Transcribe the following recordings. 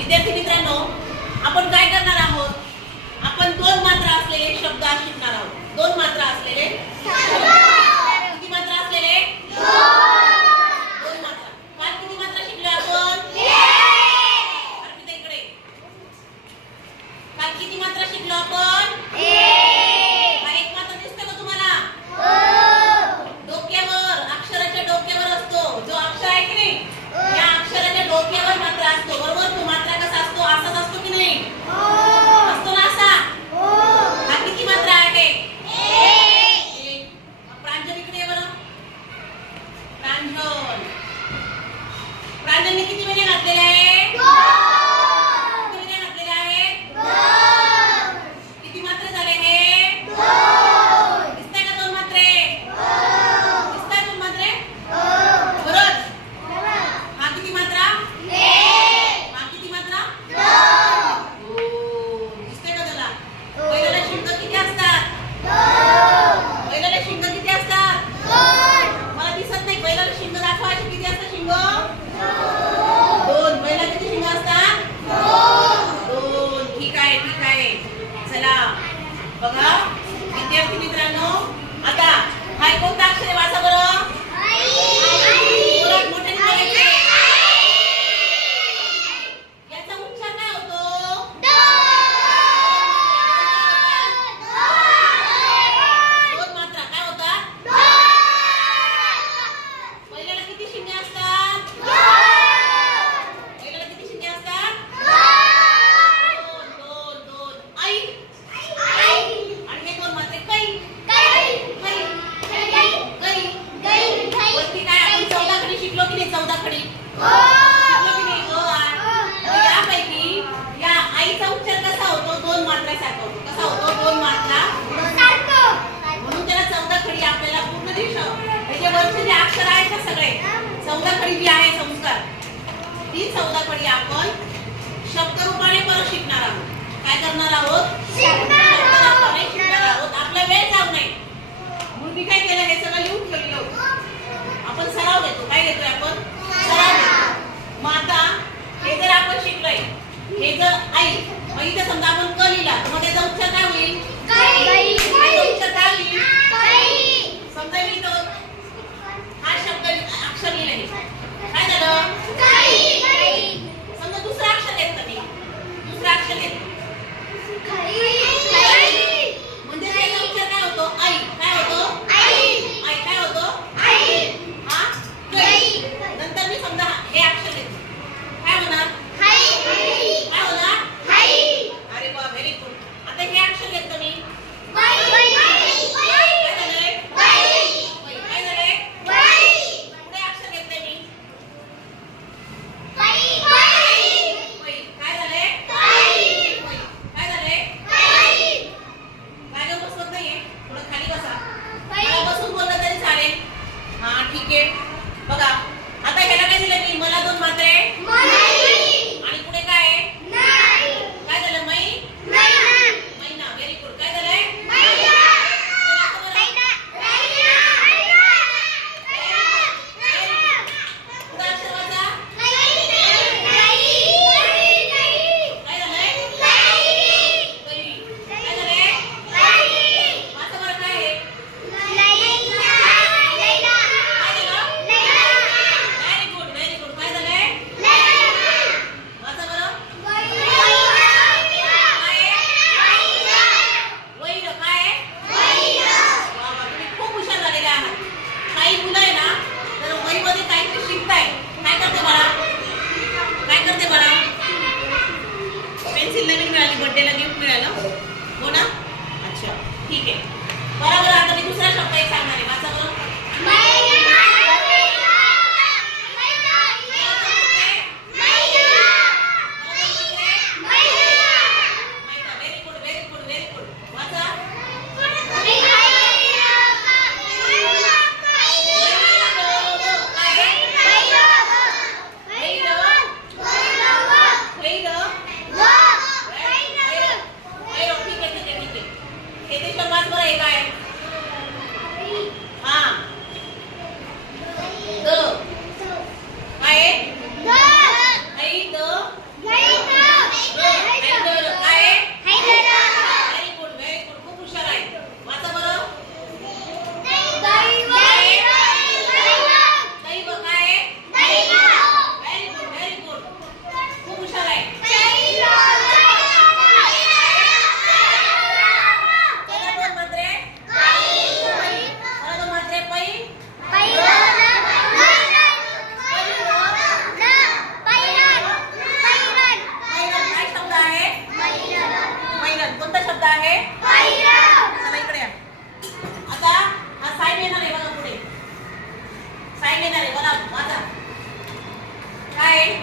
विद्यार्थी मित्रांनो, आपण काय करणार आहोत? आपण दोन मात्रा असलेले शब्द शिकणार आहोत. दोन मात्रा असलेले किती मात्रा असलेले? दोन मात्रा. काल किती मात्रा शिकलो आपण? अर्पिता इकडे. काल किती मात्रा शिकलो आपण? हा एक मात्रा दिसतो का तुम्हाला? डोक्यावर, अक्षराच्या डोक्यावर असतो. जो अक्षर आहे की नाही, या अक्षराच्या डोक्यावर मात्रा असतो. बरोबर? तो मात्रा कसा असतो? असाच असतो की नाही? असतो ना असा? हा किती मात्रा आहे? एक. प्रांजल इकडे बरं. प्रांजल. प्रांजलने किती महिने घातलेले आहे? किती महिने घातलेले आहे? किती मात्रे झाले हे? दिसताय का दोन मात्रे? दिसताय दोन मात्रे? बरोबर. हा किती मात्रा? हा किती मात्रा? दिसतंय का तुला? बैलाला शिंग किती असतात? बैलाला शिंग किती असतात? मला दिसत नाही. बैलाला शिंग दाखवायचे किती असतात शिंग? दोन. बैला किती शिंग असतात? दोन. ठीक आहे, ठीक आहे. चला बघा विद्यार्थी मित्रांनो, आता हाय कोणता अक्षर आहे? वाचा बरं. जोरात मोठ्याने बोलायचे. याचा उच्चार काय होतो? दोन मात्रा काय होतात? बैलाला किती शिंगे असतात? बैलाला किती शिंगे असतात? दोन. दोन. आई. आणि हे दोन मात्रे कै. वरती काय आपण 14 खडी शिकलो की नाही? 14 खडी शिकलो की नाही? यापैकी या आईचा उच्चार कसा होतो? दोन मात्रासारखा होतो. कसा होतो? दोन मात्रा. म्हणून त्याला 14 खडी आपल्याला पूर्ण त्याचे वरचे जे अक्षर आहेत ना सगळे 14 खडी जी आहे संस्कार, ती 14 खडी आपण शब्द रूपाने परत शिकणार आहोत. काय करणार आहोत? शब्दरूपाने शिकणार आहोत. आपला वेळ जाऊ नये म्हणून मी काय केलं, हे सगळं लिहून ठेवलेलं होतं. आपण सराव घेतो. काय घेतोय आपण? सराव घेतो. मग आता हे जर आपण शिकलोय, हे जर आई, मग इथे समजा आपण क लिहिला, मग त्याचा उच्चार काय होईल? त्याचा उच्चार काय होईल? समजा मी तो हा शब्द अक्षर लिहिले, काय झालं? समजा दुसरा अक्षर घेतलं मी, दुसरा अक्षर घेतलं वाचा. काय आहे?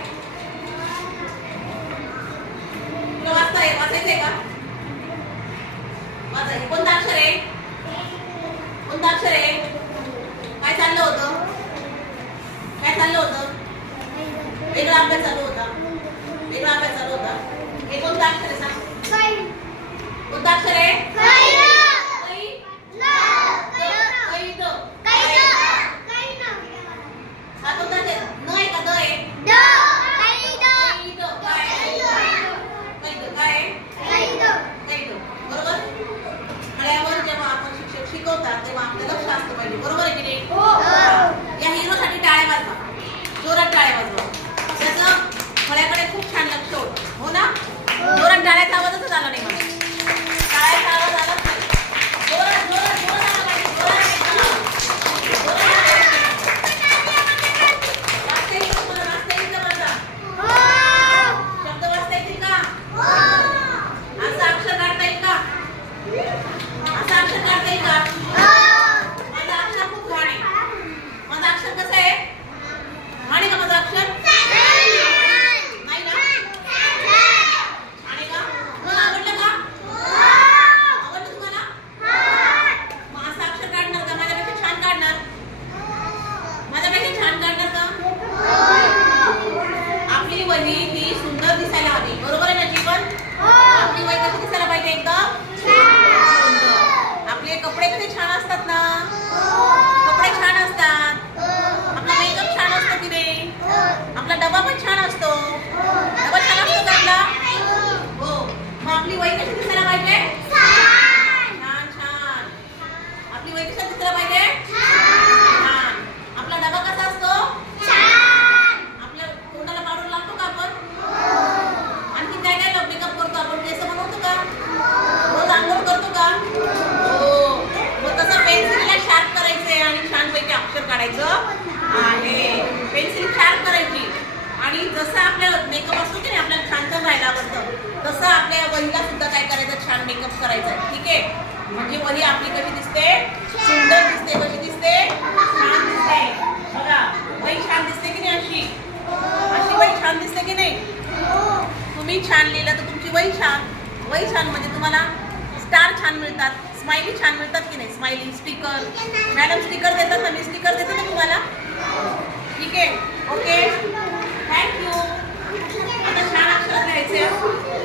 तुला वाचायचंय का? वाचा. हे कोणतं अक्षर आहे? कोणतं अक्षर आहे? काय चाललं होतं? काय चाललं होतं? वेगळा अभ्यास चालू होता. वेगळा अभ्यास चालू होता. हे कोणतं अक्षर आहे सांग? कोणतं अक्षर आहे? शिकवतात तेव्हा आपलं लक्ष असतं पाहिजे. बरोबर आहे की नाही? या हिरोसाठी टाळ्या वाजवा. जोरात टाळ्या वाजवा. त्याचं फळ्याकडे खूप छान लक्ष होतं. हो ना? जोरात टाळ्याचा आवाजच आला नाही मला. टाळ्याचा आवाज आलाच नाही. जोरात जोरात जोरात आला पाहिजे. वाचता येईल का तुम्हाला? वाचता येईल का माझा? शब्द वाचता येतील का? असं अक्षर काढता येईल का? असं अक्षर काढता येईल का? माझं अक्षर खूप घाण आहे. माझं अक्षर कसं आहे? घाण आहे का माझं अक्षर? नाही ना? छान आहे का? तुम्हाला आवडलं का? आवडलं तुम्हाला? मग असं अक्षर काढणार का? माझ्यापेक्षा छान काढणार? माझ्यापेक्षा छान काढणार का? आपली वही ही सुंदर दिसायला हवी. बरोबर आहे ना जीवन? आपली वही कशी दिसायला पाहिजे? एकदम आपले कपडे कसे छान असतात ना? कपडे छान असतात. आपला मेकअप छान असतो की नाही? आपला डबा पण छान असतो. डबा छान असतो का आपला? हो. मग आपली वही कशी दिसायला पाहिजे? छान छान. आपली वही कशी दिसायला पाहिजे? छान. आपला डबा कसा असतो? आपल्या तोंडाला पावडर लागतो का आपण? आणखी काय काय मेकअप करतो आपण? केस बनवतो का? रोज आंघोळ करतो का? हो. मग तसं पेन्सिलला शार्प करायचंय आणि छानपैकी अक्षर काढायचं आहे. पेन्सिल शार्प करायची आणि जसं आपल्या मेकअप असतो की नाही, आपल्याला छान छान राहायला आवडतं, तसं आपल्या वहीला सुद्धा काय करायचं? छान मेकअप करायचा. ठीक आहे? म्हणजे वही आपली कशी दिसते? सुंदर दिसते. कशी दिसते? छान दिसते. बघा, वही छान दिसते की नाही? अशी अशी वही छान दिसते की नाही? तुम्ही छान लिहिलं तर तुमची वही छान. वही छान म्हणजे तुम्हाला स्टार छान मिळतात. स्माइली छान मिळतात की नाही? Smiley sticker. मॅडम स्टिकर देतात ना? मी स्टिकर देते ना तुम्हाला. ठीक आहे? Okay, thank you. आता छान अक्षरात लिहायचे.